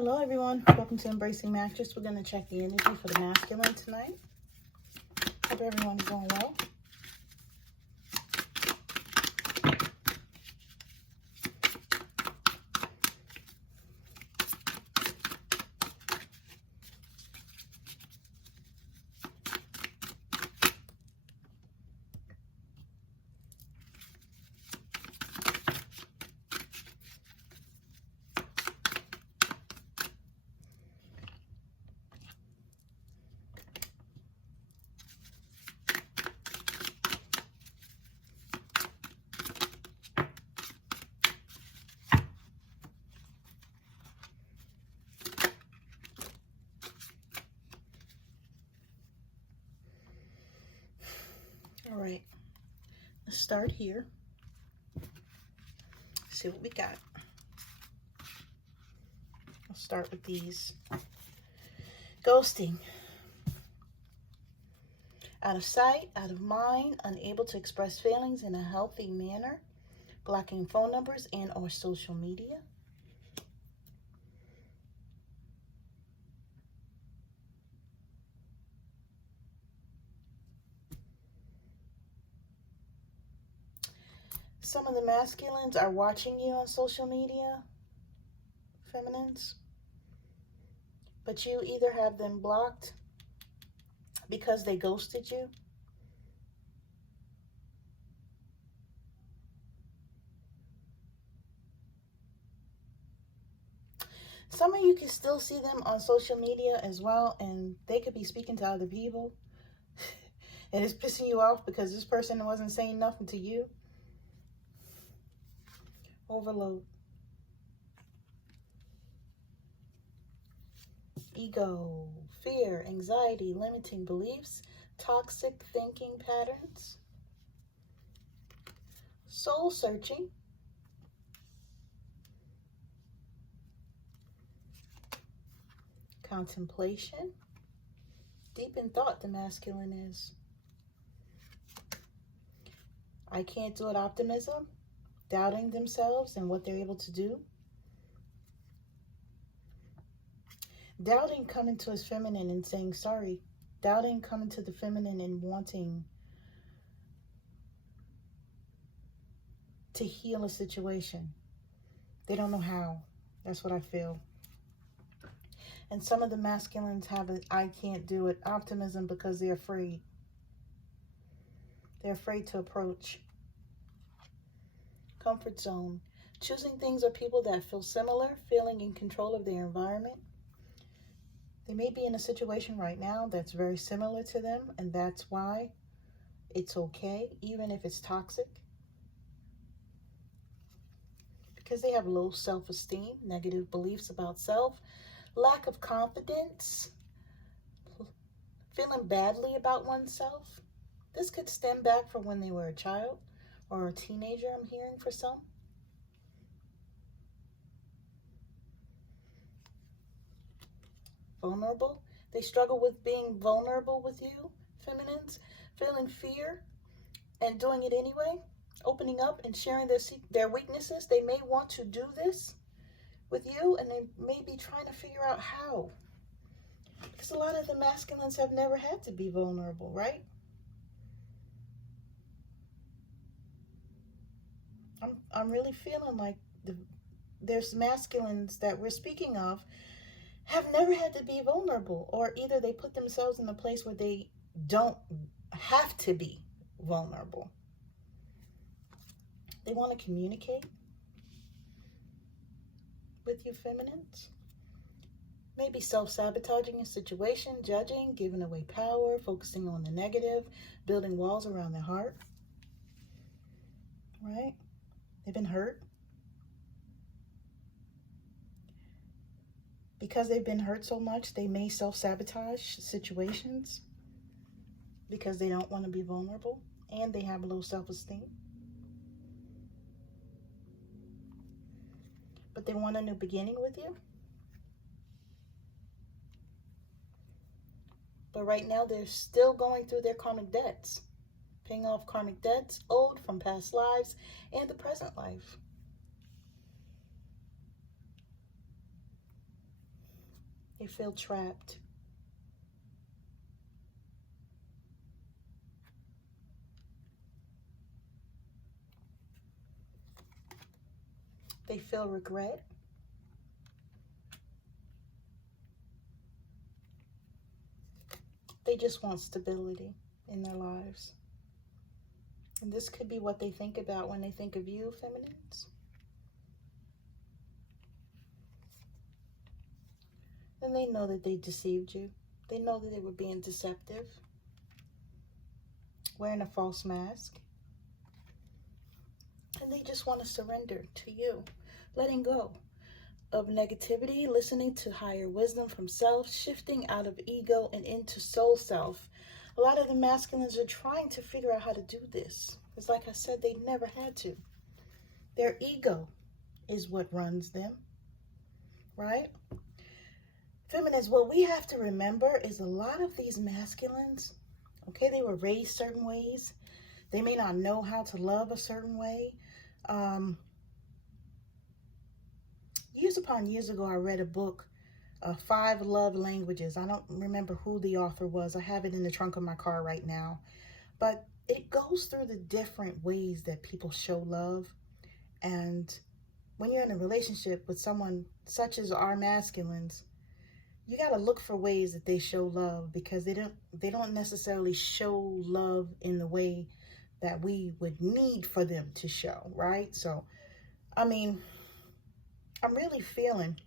Hello everyone, welcome to Embracing Mactress. We're going to check the energy for the masculine tonight. Hope everyone's doing well. All right, let's start here. See what we got. I'll start with these. Ghosting. Out of sight, out of mind, unable to express feelings in a healthy manner, blocking phone numbers and or social media. Some of the masculines are watching you on social media, feminines, but you either have them blocked because they ghosted you, some of you can still see them on social media as well, and they could be speaking to other people, and it's pissing you off because this person wasn't saying nothing to you. Overload. Ego, fear, anxiety, limiting beliefs, toxic thinking patterns, soul searching, contemplation, deep in thought the masculine is. I can't do it, optimism, doubting themselves and what they're able to do. Doubting coming to his feminine and saying sorry. Doubting coming to the feminine and wanting to heal a situation. They don't know how. That's what I feel. And some of the masculines have an I can't do it optimism because they're afraid. They're afraid to approach. Comfort zone. Choosing things or people that feel similar, feeling in control of their environment. They may be in a situation right now that's very similar to them, and that's why it's okay, even if it's toxic. Because they have low self-esteem, negative beliefs about self, lack of confidence, feeling badly about oneself. This could stem back from when they were a child or a teenager, I'm hearing for some. Vulnerable. They struggle with being vulnerable with you, feminines, feeling fear and doing it anyway, opening up and sharing their weaknesses. They may want to do this with you, and they may be trying to figure out how. Because a lot of the masculines have never had to be vulnerable, right? I'm really feeling like there's masculines that we're speaking of have never had to be vulnerable, or either they put themselves in a place where they don't have to be vulnerable. They want to communicate with you feminines. Maybe self-sabotaging a situation, judging, giving away power, focusing on the negative, building walls around their heart. Right? They've been hurt. Because they've been hurt so much, they may self-sabotage situations because they don't want to be vulnerable, and they have low self-esteem. But they want a new beginning with you. But right now, they're still going through their karmic debts, paying off karmic debts owed from past lives and the present life. They feel trapped. They feel regret. They just want stability in their lives. And this could be what they think about when they think of you, feminines. And they know that they deceived you. They know that they were being deceptive, wearing a false mask. And they just want to surrender to you, letting go of negativity, listening to higher wisdom from self, shifting out of ego and into soul self. A lot of the masculines are trying to figure out how to do this. Because like I said, they never had to. Their ego is what runs them, right? Feminines, what we have to remember is a lot of these masculines, okay, they were raised certain ways. They may not know how to love a certain way. Years upon years ago, I read a book, 5 Love Languages. I don't remember who the author was. I have it in the trunk of my car right now. But it goes through the different ways that people show love. And when you're in a relationship with someone such as our masculines, you got to look for ways that they show love, because they don't necessarily show love in the way that we would need for them to show, right? So, I mean, I'm really feeling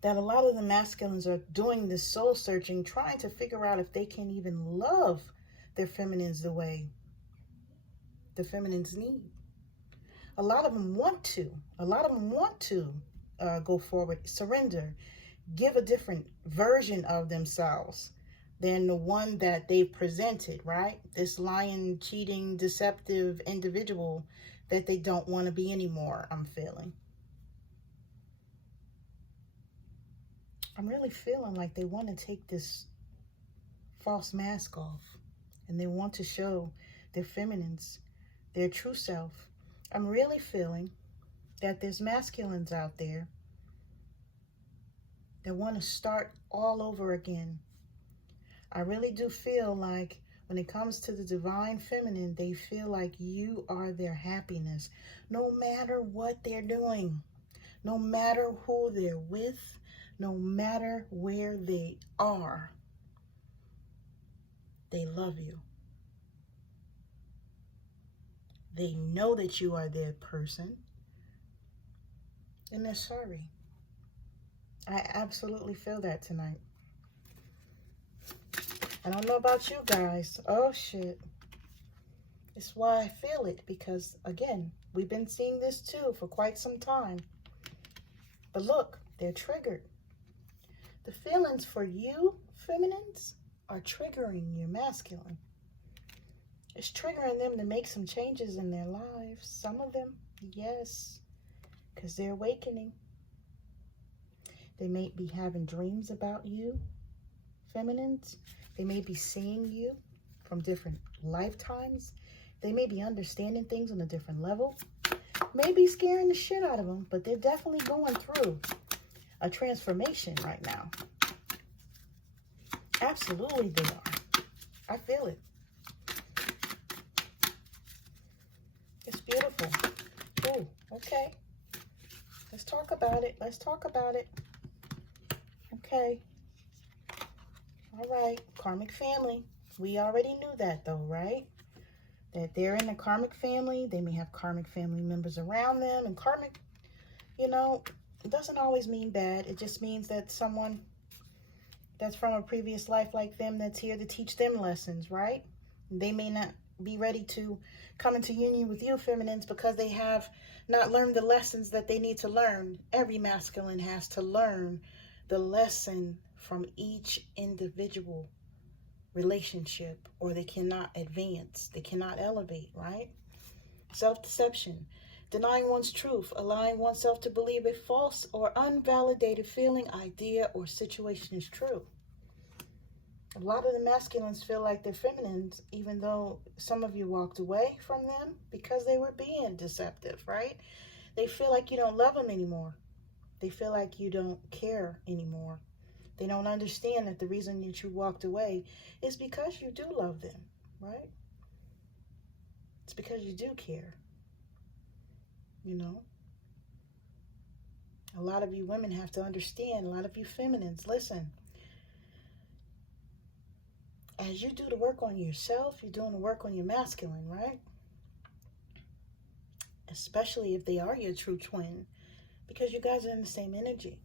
that a lot of the masculines are doing this soul searching, trying to figure out if they can even love their feminines the way the feminines need. A lot of them want to. A lot of them want to go forward, surrender, give a different version of themselves than the one that they've presented, right? This lying, cheating, deceptive individual that they don't want to be anymore, I'm feeling. I'm really feeling like they want to take this false mask off, and they want to show their feminines, their true self. I'm really feeling that there's masculines out there that want to start all over again. I really do feel like when it comes to the divine feminine, they feel like you are their happiness, no matter what they're doing, no matter who they're with, no matter where they are. They love you. They know that you are their person, and they're sorry. I absolutely feel that tonight. I don't know about you guys. Oh, shit. It's why I feel it, because, again, we've been seeing this, too, for quite some time. But look, they're triggered. The feelings for you, feminines, are triggering your masculine. It's triggering them to make some changes in their lives. Some of them, yes, because they're awakening. They may be having dreams about you, feminines. They may be seeing you from different lifetimes. They may be understanding things on a different level. Maybe scaring the shit out of them, but they're definitely going through a transformation right now. Absolutely they are. I feel it. It's beautiful. Oh, okay. Let's talk about it. Let's talk about it. Okay. All right. Karmic family. We already knew that though, right? That they're in a karmic family. They may have karmic family members around them. And karmic, you know, it doesn't always mean bad. It just means that someone that's from a previous life like them that's here to teach them lessons, right? They may not be ready to come into union with you, feminines, because they have not learned the lessons that they need to learn. Every masculine has to learn the lesson from each individual relationship, or they cannot advance. They cannot elevate, right? Self-deception. Denying one's truth, allowing oneself to believe a false or unvalidated feeling, idea, or situation is true. A lot of the masculines feel like they're feminines, even though some of you walked away from them because they were being deceptive, right? They feel like you don't love them anymore. They feel like you don't care anymore. They don't understand that the reason that you walked away is because you do love them, right? It's because you do care, you know? A lot of you women have to understand, a lot of you feminines, listen. As you do the work on yourself, you're doing the work on your masculine, right? Especially if they are your true twin, because you guys are in the same energy.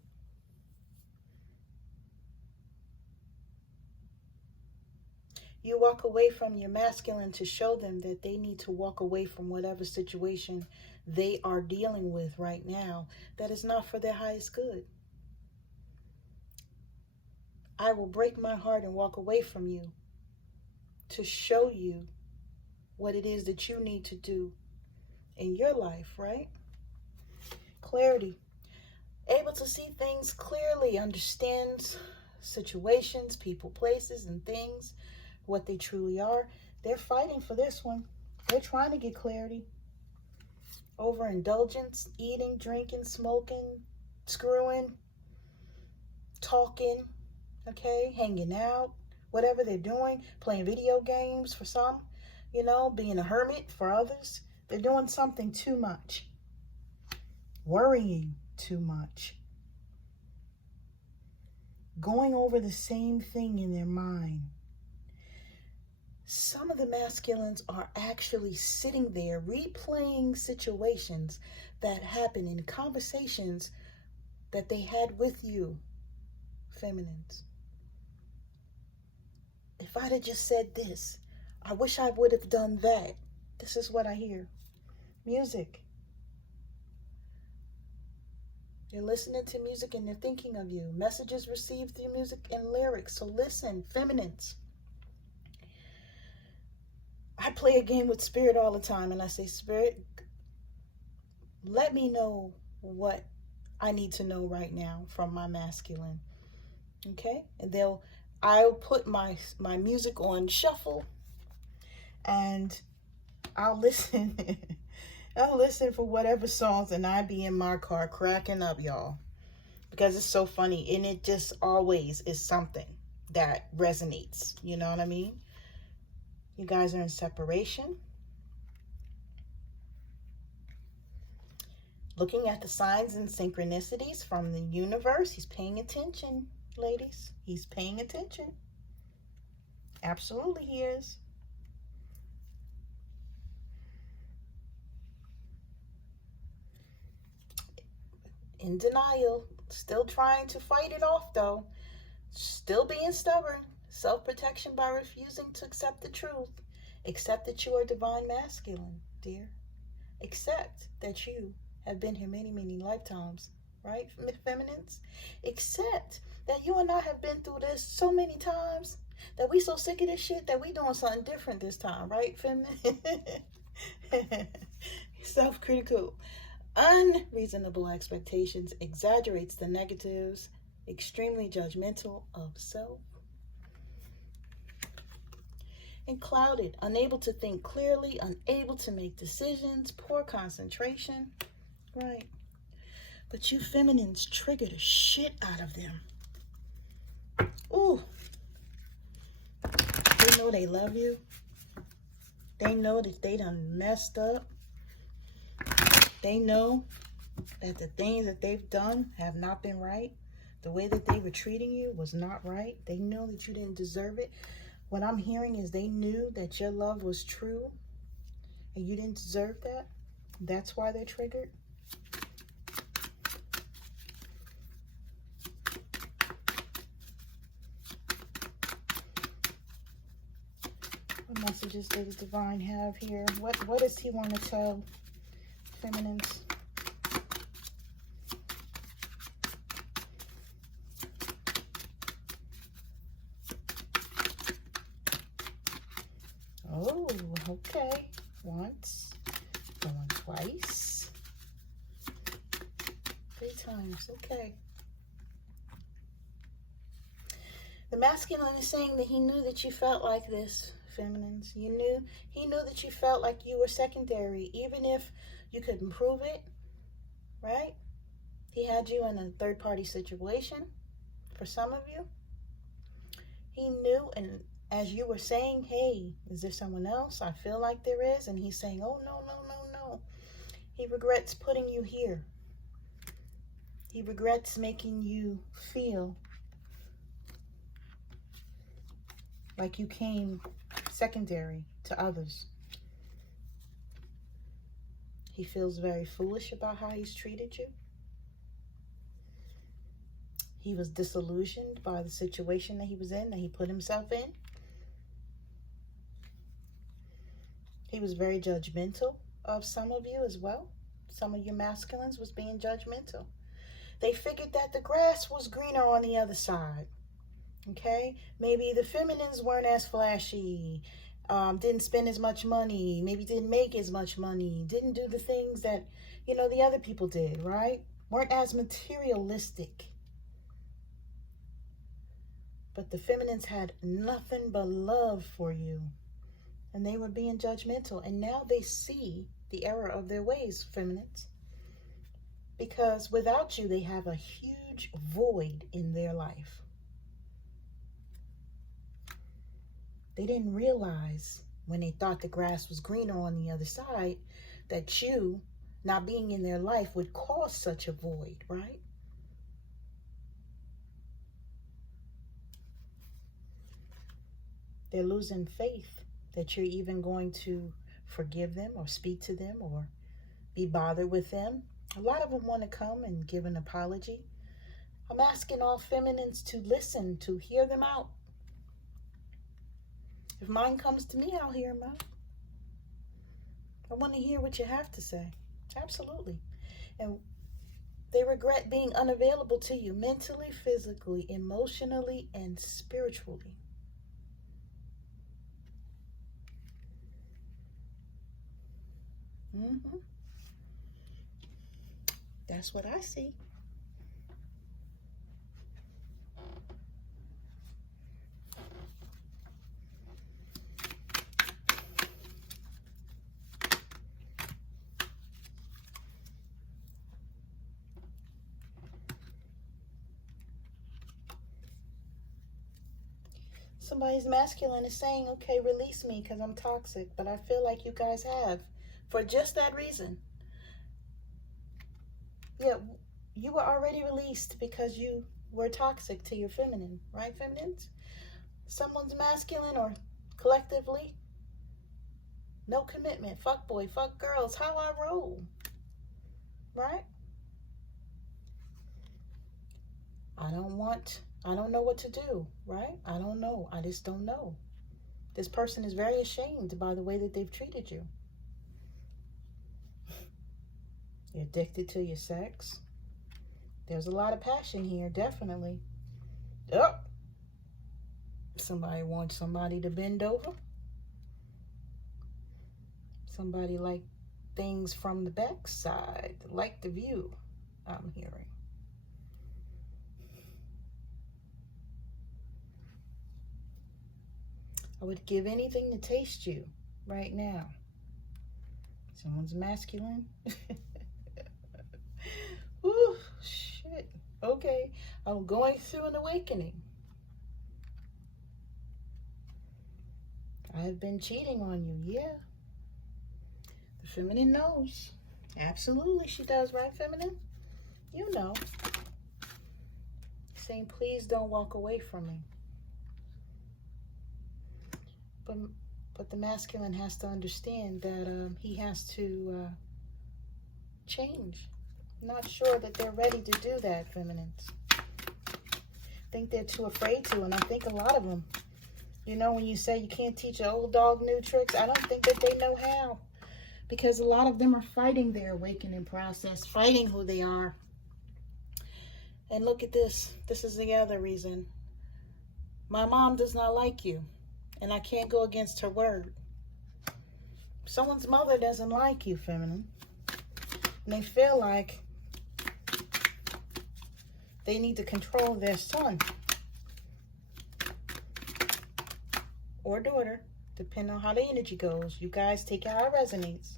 You walk away from your masculine to show them that they need to walk away from whatever situation they are dealing with right now that is not for their highest good. I will break my heart and walk away from you to show you what it is that you need to do in your life, right? Clarity. Able to see things clearly, understand situations, people, places, and things, what they truly are. They're fighting for this one. They're trying to get clarity. Overindulgence, eating, drinking, smoking, screwing, talking, okay, hanging out, whatever they're doing, playing video games for some, you know, being a hermit for others. They're doing something too much. Worrying too much. Going over the same thing in their mind. Some of the masculines are actually sitting there replaying situations that happen in conversations that they had with you, feminines. If I'd have just said this, I wish I would have done that. This is what I hear. Music. They're listening to music and they're thinking of you. Messages received through music and lyrics. So listen, feminines. I play a game with Spirit all the time, and I say, Spirit, let me know what I need to know right now from my masculine. Okay? And I'll put my music on shuffle, and I'll listen. I'll listen for whatever songs, and I be in my car cracking up, y'all, because it's so funny, and it just always is something that resonates. You know what I mean? You guys are in separation. Looking at the signs and synchronicities from the universe. He's paying attention, ladies. He's paying attention. Absolutely he is. In denial. Still trying to fight it off, though. Still being stubborn. Self-protection by refusing to accept the truth. Accept that you are divine masculine, dear. Accept that you have been here many, many lifetimes, right, feminines? Accept that you and I have been through this so many times that we so sick of this shit that we doing something different this time, right, feminine? Self-critical. Unreasonable expectations exaggerates the negatives. Extremely judgmental of self. And clouded, unable to think clearly, unable to make decisions, poor concentration. Right. But you feminines trigger the shit out of them. Ooh. They know they love you. They know that they done messed up. They know that the things that they've done have not been right. The way that they were treating you was not right. They know that you didn't deserve it. What I'm hearing is they knew that your love was true and you didn't deserve that. That's why they're triggered. What messages does the divine have here? What does he want to tell feminines? Oh, okay. Once, going twice, 3 times. Okay. The masculine is saying that he knew that you felt like this, feminines. He knew that you felt like you were secondary, even if you couldn't prove it, right? He had you in a third-party situation. For some of you, he knew, and as you were saying, hey, is there someone else? I feel like there is. And he's saying, oh, no, no, no, no. He regrets putting you here. He regrets making you feel like you came secondary to others. He feels very foolish about how he's treated you. He was disillusioned by the situation that he was in, that he put himself in. He was very judgmental of some of you as well. Some of your masculines was being judgmental. They figured that the grass was greener on the other side. Okay? Maybe the feminines weren't as flashy, didn't spend as much money, maybe didn't make as much money, didn't do the things that, you know, the other people did, right? Weren't as materialistic. But the feminines had nothing but love for you. And they were being judgmental. And now they see the error of their ways, feminines. Because without you, they have a huge void in their life. They didn't realize when they thought the grass was greener on the other side that you not being in their life would cause such a void, right? They're losing faith that you're even going to forgive them or speak to them or be bothered with them. A lot of them want to come and give an apology. I'm asking all feminines to listen, to hear them out. If mine comes to me, I'll hear him out. I want to hear what you have to say. Absolutely. And they regret being unavailable to you mentally, physically, emotionally, and spiritually. That's what I see. Somebody's masculine is saying, okay, release me because I'm toxic. But I feel like you guys have. For just that reason. Yeah, you were already released because you were toxic to your feminine. Right, feminines? Someone's masculine or collectively. No commitment. Fuck boy, fuck girls. How I roll. Right? I don't know what to do, right? I don't know. I just don't know. This person is very ashamed by the way that they've treated you. You're addicted to your sex. There's a lot of passion here, definitely. Oh, somebody wants somebody to bend over. Somebody like things from the backside, like the view, I'm hearing. I would give anything to taste you right now. Someone's masculine. Ooh, shit. Okay. I'm going through an awakening. I've been cheating on you. Yeah. The feminine knows. Absolutely she does, right, feminine? You know. Saying, please don't walk away from me. But the masculine has to understand that he has to change. Not sure that they're ready to do that, feminines. I think they're too afraid to, and I think a lot of them, you know, when you say you can't teach an old dog new tricks, I don't think that they know how. Because a lot of them are fighting their awakening process, fighting who they are. And look at this. This is the other reason. My mom does not like you. And I can't go against her word. Someone's mother doesn't like you, feminine. And they feel like they need to control their son or daughter, depending on how the energy goes. You guys take it how it resonates.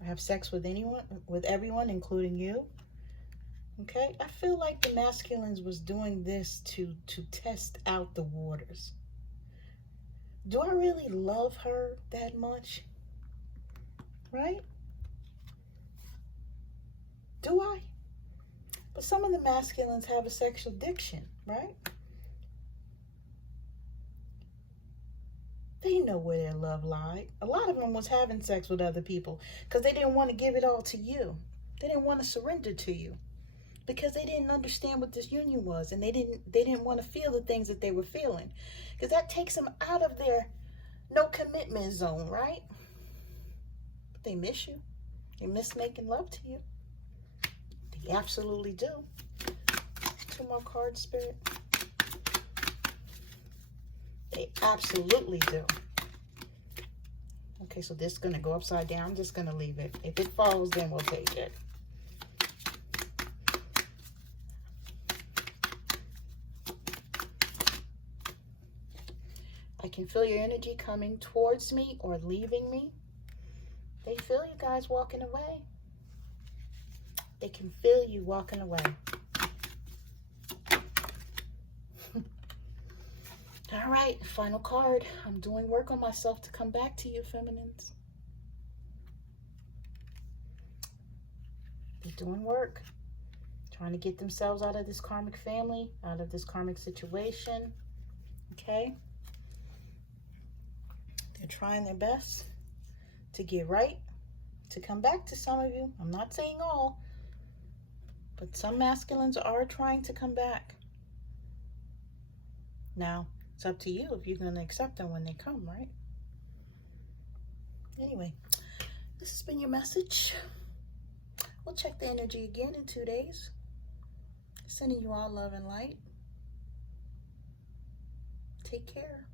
or have sex with anyone, with everyone, including you. Okay, I feel like the masculines was doing this to test out the waters. Do I really love her that much? Right? Do I? But some of the masculines have a sexual addiction, right? They know where their love lied. A lot of them was having sex with other people because they didn't want to give it all to you. They didn't want to surrender to you because they didn't understand what this union was, and they didn't want to feel the things that they were feeling, because that takes them out of their no commitment zone, right? But they miss you. They miss making love to you. They absolutely do. 2 more cards, Spirit. They absolutely do. Okay, so this is going to go upside down. I'm just going to leave it. If it falls, then we'll take it. I can feel your energy coming towards me or leaving me. They feel you guys walking away. They can feel you walking away. All right, final card. I'm doing work on myself to come back to you, feminines. They're doing work. Trying to get themselves out of this karmic family, out of this karmic situation. Okay? They're trying their best to get right, to come back to some of you. I'm not saying all, but some masculines are trying to come back. Now, it's up to you if you're going to accept them when they come, right? Anyway, this has been your message. We'll check the energy again in 2 days. Sending you all love and light. Take care.